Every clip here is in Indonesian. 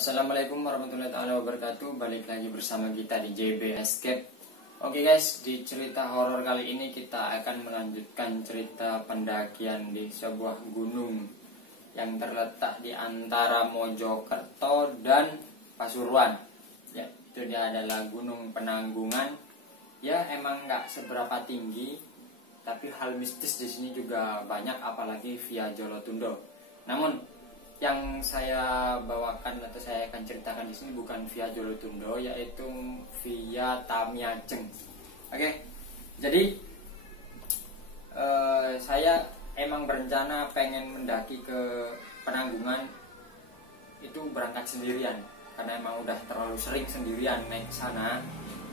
Assalamualaikum warahmatullahi wabarakatuh. Balik lagi bersama kita di JB Escape. Oke guys, di cerita horor kali ini kita akan melanjutkan cerita pendakian di sebuah gunung yang terletak di antara Mojokerto dan Pasuruan. Ya, itu dia adalah Gunung Penanggungan. Ya, emang nggak seberapa tinggi, tapi hal mistis di sini juga banyak, apalagi via Jolotundo. Namun yang saya bawakan atau saya akan ceritakan di sini bukan via Jolotundo, yaitu via Tamiajeng. Oke, jadi saya emang berencana pengen mendaki ke Penanggungan itu berangkat sendirian, karena emang udah terlalu sering sendirian naik ke sana.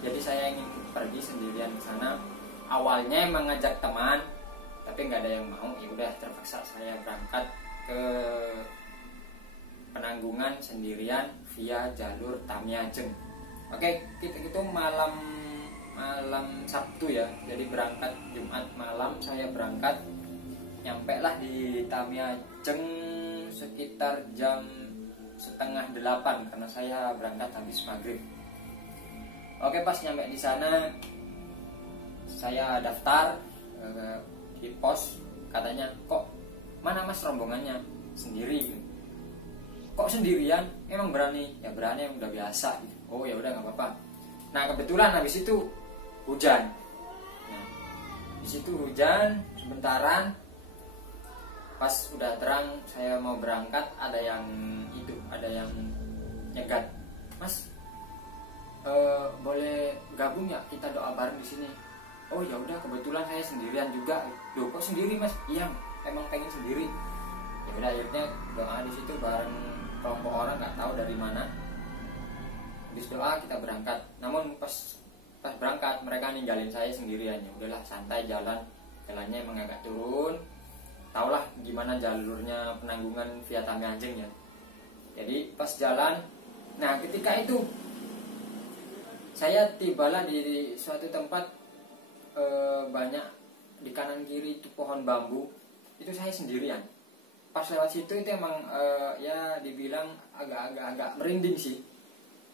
Jadi saya ingin pergi sendirian ke sana. Awalnya emang ngajak teman, tapi nggak ada yang mau. Ya udah, terpaksa saya berangkat ke Penanggungan sendirian via jalur Tamiajeng. Oke, itu malam Sabtu ya. Jadi berangkat Jumat malam saya berangkat, nyampe lah di Tamiajeng sekitar jam 7:30 karena saya berangkat habis maghrib. Oke, pas nyampe di sana saya daftar di pos. Katanya, kok mana mas rombongannya? Sendiri. Kok sendirian? Emang berani? Ya berani, udah biasa. Oh ya udah, nggak apa-apa. Nah kebetulan habis itu hujan. Nah, habis itu hujan sebentaran. Pas udah terang saya mau berangkat, ada yang nyegat. Mas, boleh gabung ya, kita doa bareng di sini. Oh ya udah, kebetulan saya sendirian juga. Loh kok sendiri mas? Iya, emang pengen sendiri. Ya udah, akhirnya doa di situ bareng kelompok orang nggak tahu dari mana. Habis doa kita berangkat. Namun pas berangkat mereka ninggalin saya sendirian. Ya udahlah, santai jalannya emang agak turun. Taulah gimana jalurnya Penanggungan via Tamiajeng ya. Jadi pas jalan, nah ketika itu saya tibalah di suatu tempat banyak di kanan kiri itu pohon bambu. Itu saya sendirian. Pas lewat situ itu emang ya dibilang agak merinding sih,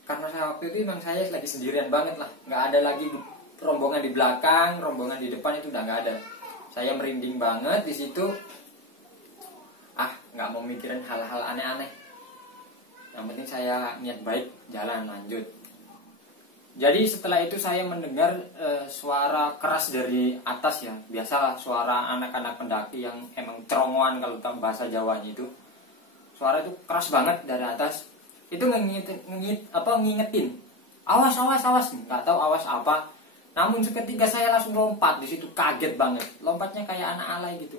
karena waktu itu emang saya lagi sendirian banget lah, nggak ada lagi rombongan di belakang, rombongan di depan itu udah nggak ada. Saya merinding banget di situ. Nggak mau mikirin hal-hal aneh-aneh, yang penting saya niat baik, jalan lanjut. Jadi setelah itu saya mendengar suara keras dari atas ya. Biasalah suara anak-anak pendaki yang emang cerongoan kalau bahasa Jawanya itu. Suara itu keras banget dari atas. Itu ngingetin. Awas. Nggak tahu awas apa. Namun seketika saya langsung lompat di situ, kaget banget. Lompatnya kayak anak alay gitu.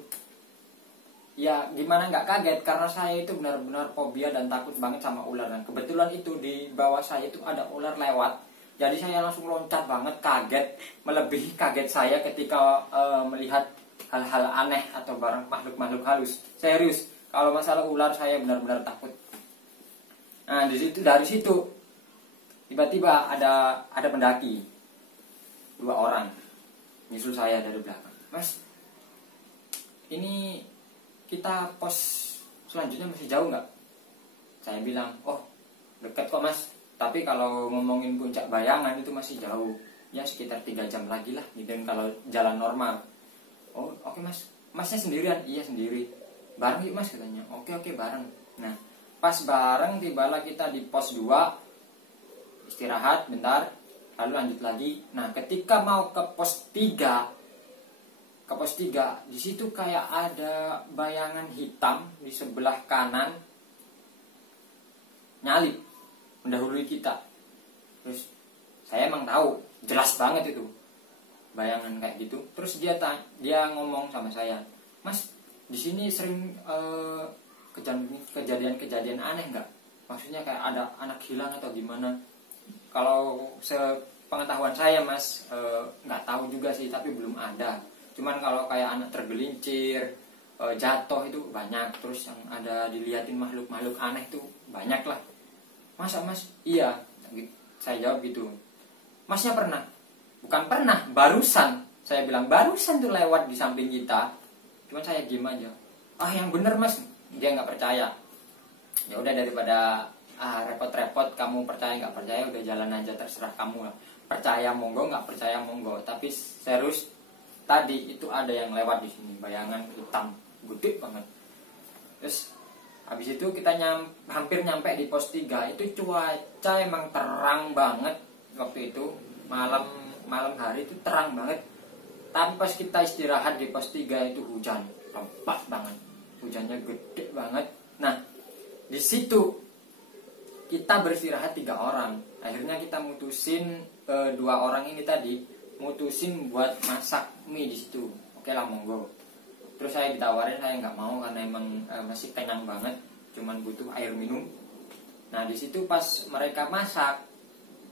Ya gimana nggak kaget, karena saya itu benar-benar fobia dan takut banget sama ular. Dan kebetulan itu di bawah saya itu ada ular lewat. Jadi saya langsung loncat banget, kaget, melebihi kaget saya ketika melihat hal-hal aneh atau barang makhluk-makhluk halus. Serius, kalau masalah ular saya benar-benar takut. Nah dari situ tiba-tiba ada pendaki 2 orang nyusul saya dari belakang. Mas, ini kita pos selanjutnya masih jauh nggak? Saya bilang, oh dekat kok mas. Tapi kalau ngomongin Puncak Bayangan itu masih jauh. Ya sekitar 3 jam lagi lah gitu kalau jalan normal. Oh oke mas. Masnya sendirian? Iya sendiri. Bareng yuk mas katanya. Oke bareng. Nah pas bareng tibalah kita di pos 2. Istirahat bentar, lalu lanjut lagi. Nah ketika mau ke pos 3, di situ kayak ada bayangan hitam di sebelah kanan nyalip mendahului kita. Terus saya emang tahu jelas banget itu bayangan kayak gitu. Terus dia ngomong sama saya, mas di sini sering kejadian aneh nggak? Maksudnya kayak ada anak hilang atau gimana? Kalau sepengetahuan saya mas, nggak tahu juga sih, tapi belum ada. Cuman kalau kayak anak tergelincir, jatuh itu banyak. Terus yang ada dilihatin makhluk-makhluk aneh itu banyak lah. Masa mas? Iya, saya jawab gitu. Masnya pernah? Bukan pernah, barusan. Saya bilang barusan tuh lewat di samping kita. Cuman saya diem aja. Yang bener mas. Dia nggak percaya. Ya udah, daripada repot-repot, kamu percaya nggak percaya udah jalan aja, terserah kamu lah. Percaya monggo, nggak percaya monggo. Tapi serius, tadi itu ada yang lewat di sini, bayangan hitam gede banget. Terus habis itu kita hampir nyampe di pos 3. Itu cuaca emang terang banget waktu itu, malam hari itu terang banget. Tapi pas kita istirahat di pos 3 itu hujan lebat banget, hujannya gede banget. Nah, di situ kita beristirahat 3 orang. Akhirnya kita mutusin 2 orang ini tadi mutusin buat masak mie di situ. Oke lah, monggo. Terus saya ditawarin, saya nggak mau karena emang masih kenyang banget, cuman butuh air minum. Nah, di situ pas mereka masak,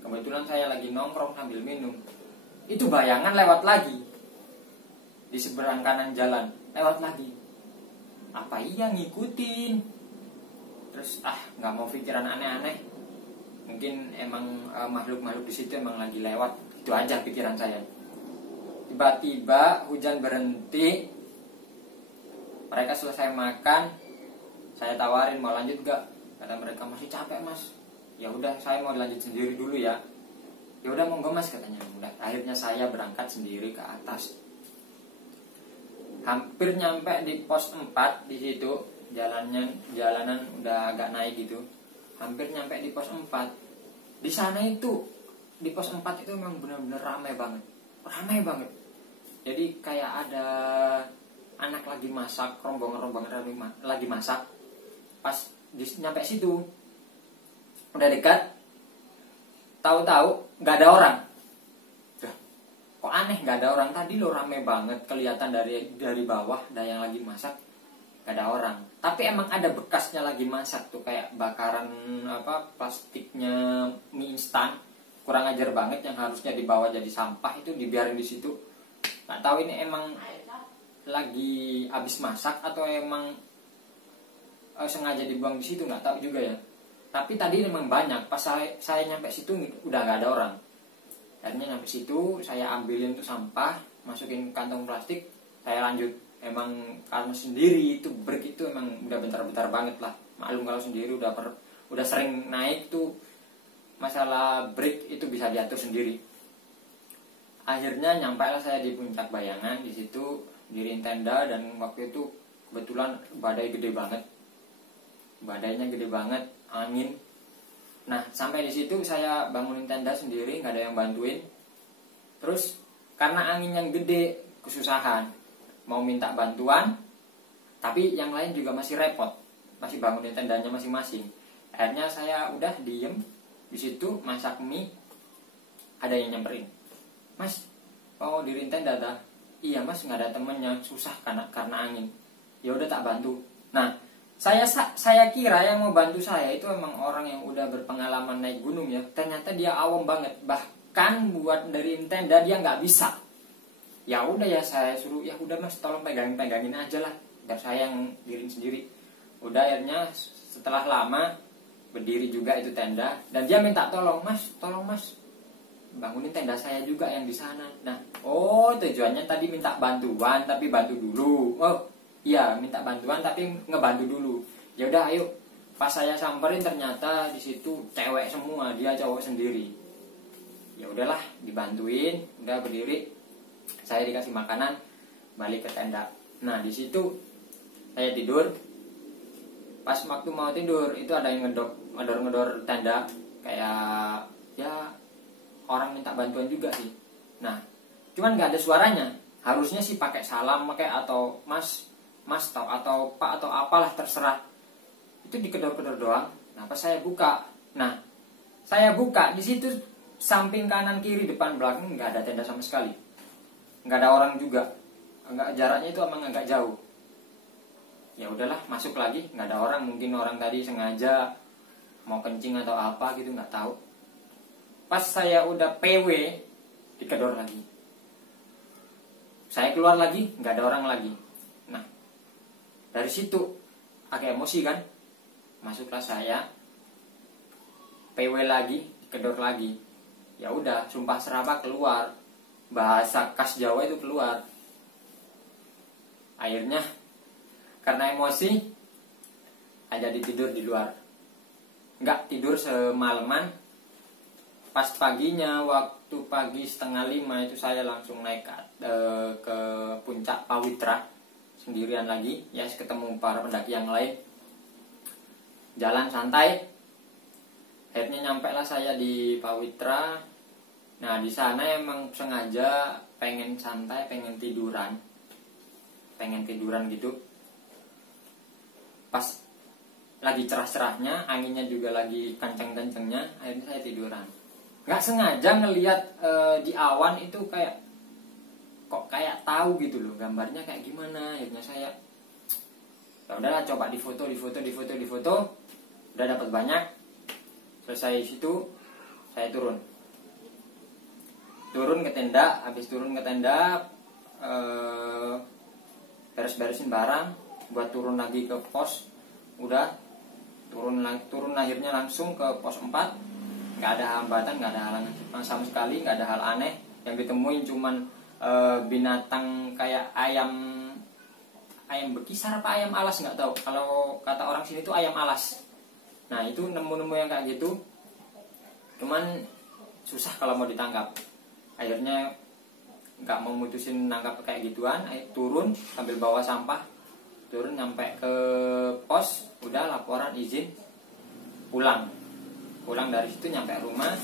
kebetulan saya lagi nongkrong sambil minum. Itu bayangan lewat lagi di seberang kanan jalan, lewat lagi. Apa iya ngikutin? Terus nggak mau pikiran aneh-aneh. Mungkin emang makhluk-makhluk di situ emang lagi lewat. Itu aja pikiran saya. Tiba-tiba hujan berhenti. Mereka selesai makan. Saya tawarin mau lanjut gak? Kata mereka masih capek mas. Ya udah, saya mau lanjut sendiri dulu ya. Ya udah monggo mas katanya. Udah, akhirnya saya berangkat sendiri ke atas. Hampir nyampe di pos 4 di situ. Jalanan udah agak naik gitu. Hampir nyampe di pos 4. Di sana itu, di pos 4 itu memang benar-benar ramai banget. Ramai banget. Jadi kayak ada anak lagi masak, rombongan lagi masak. Pas nyampe situ, udah dekat, tahu-tahu nggak ada orang. Kok aneh, nggak ada orang, tadi lo rame banget, kelihatan dari bawah ada yang lagi masak, nggak ada orang. Tapi emang ada bekasnya lagi masak tuh, kayak bakaran plastiknya mie instan, kurang ajar banget, yang harusnya dibawa jadi sampah itu dibiarin di situ. Nggak tahu ini emang lagi habis masak atau emang sengaja dibuang di situ, nggak tahu juga ya. Tapi tadi emang banyak. Pas saya nyampe situ udah nggak ada orang. Akhirnya nyampe situ, saya ambilin tuh sampah, masukin kantong plastik, saya lanjut. Emang karena sendiri itu break itu emang udah bentar-bentar banget lah. Maklum kalau sendiri udah sering naik tuh, masalah break itu bisa diatur sendiri. Akhirnya nyampe lah saya di puncak bayangan. Di situ diriin tenda, dan waktu itu kebetulan badai gede banget. Badainya gede banget, angin. Nah, sampai di situ saya bangunin tenda sendiri, nggak ada yang bantuin. Terus karena angin yang gede, kesusahan mau minta bantuan, tapi yang lain juga masih repot, masih bangunin tendanya masing-masing. Akhirnya saya udah diem di situ masak mie. Ada yang nyamperin, mas, mau diriin tenda dah? Iya mas, nggak ada temennya, susah karena angin. Ya udah tak bantu. Nah, saya kira yang mau bantu saya itu emang orang yang udah berpengalaman naik gunung ya. Ternyata dia awam banget, bahkan buat dari tenda dia nggak bisa. Ya udah ya, saya suruh, ya udah mas tolong pegangin aja lah, biar saya yang diriin sendiri. Udah, akhirnya setelah lama berdiri juga itu tenda, dan dia minta tolong mas bangunin tenda saya juga yang di sana. Nah, tujuannya tadi minta bantuan tapi bantu dulu. Iya, minta bantuan tapi ngebantu dulu. Ya udah, ayo. Pas saya samperin ternyata di situ cewek semua, dia cowok sendiri. Ya udahlah, dibantuin, udah berdiri. Saya dikasih makanan, balik ke tenda. Nah, di situ saya tidur. Pas waktu mau tidur itu ada yang ngedor tenda, kayak ya orang minta bantuan juga sih. Nah, cuman nggak ada suaranya. Harusnya sih pakai salam kayak atau mas atau pak atau apalah, terserah. Itu dikedor-kedor doang. Nah, pas saya buka, di situ samping kanan kiri depan belakang nggak ada tenda sama sekali, nggak ada orang juga, jaraknya itu emang agak jauh. Ya udahlah, masuk lagi, nggak ada orang. Mungkin orang tadi sengaja mau kencing atau apa gitu, nggak tahu. Pas saya udah PW, dikedor lagi. Saya keluar lagi, nggak ada orang lagi. Nah, dari situ agak emosi kan, masuklah saya PW lagi, dikedor lagi. Ya udah, sumpah serapah keluar, bahasa khas Jawa itu keluar. Akhirnya karena emosi, aja tidur di luar. nggak tidur semalaman. Pas paginya, waktu pagi 4:30 itu saya langsung naik ke puncak Pawitra sendirian lagi, ya ketemu para pendaki yang lain. Jalan santai, akhirnya nyampe lah saya di Pawitra. Nah di sana emang sengaja pengen santai, pengen tiduran gitu. Pas lagi cerah-cerahnya, anginnya juga lagi kenceng-kencengnya, akhirnya saya tiduran. Nggak sengaja ngelihat di awan itu kok kayak tahu gitu loh gambarnya kayak gimana. Akhirnya saya ya udahlah, coba difoto. Udah dapat banyak. Selesai situ saya turun ke tenda. Habis turun ke tenda, beres-beresin barang buat turun lagi ke pos. Udah turun akhirnya langsung ke pos 4. Nggak ada hambatan, nggak ada halangan sama sekali, nggak ada hal aneh. Yang ditemuin cuman binatang kayak ayam bekisar apa ayam alas, nggak tahu. Kalau kata orang sini tuh ayam alas. Nah itu nemu yang kayak gitu, cuman susah kalau mau ditangkap. Akhirnya nggak mau mutusin nangkap kayak gituan. Turun sambil bawa sampah, turun nyampe ke pos, udah laporan izin pulang dari situ. Nyampe rumah,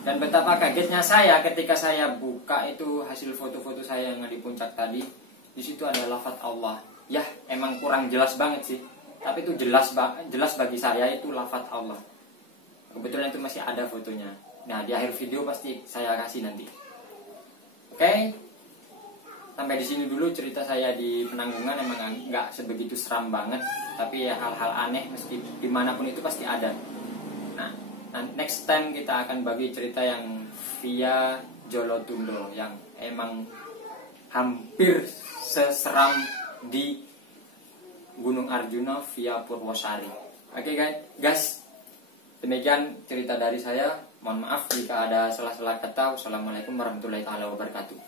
dan betapa kagetnya saya ketika saya buka itu hasil foto-foto saya yang di puncak tadi. Di situ ada lafaz Allah. Ya emang kurang jelas banget sih, tapi itu jelas bagi saya itu lafaz Allah. Kebetulan itu masih ada fotonya. Nah di akhir video pasti saya kasih nanti. Oke, sampai di sini dulu cerita saya di Penanggungan. Emang nggak sebegitu seram banget, tapi ya hal-hal aneh mesti dimanapun itu pasti ada. Nah next time kita akan bagi cerita yang via Jolotundo, yang emang hampir seseram di Gunung Arjuna via Purwosari. Oke guys, demikian cerita dari saya. Mohon maaf jika ada salah-salah kata. Wassalamualaikum warahmatullahi wabarakatuh.